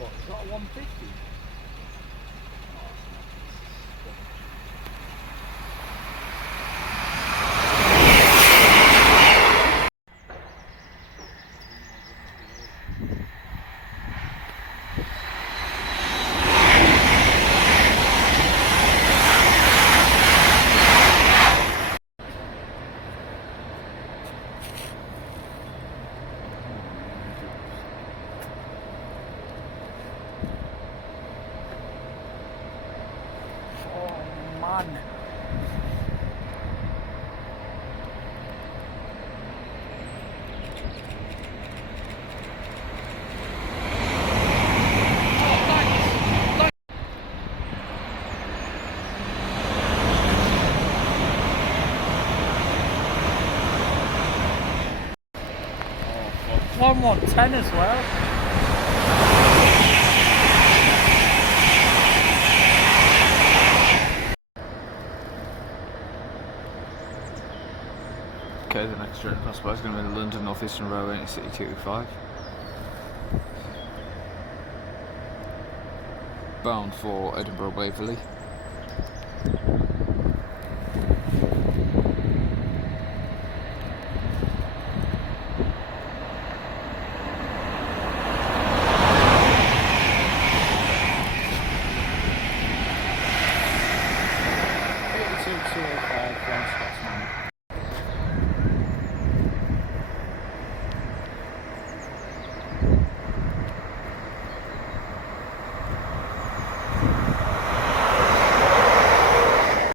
What, is that a 150? Oh man. One 110 as well. Okay, the next journey across by is going to be the London North Eastern Railway and City 225. Bound for Edinburgh Waverley.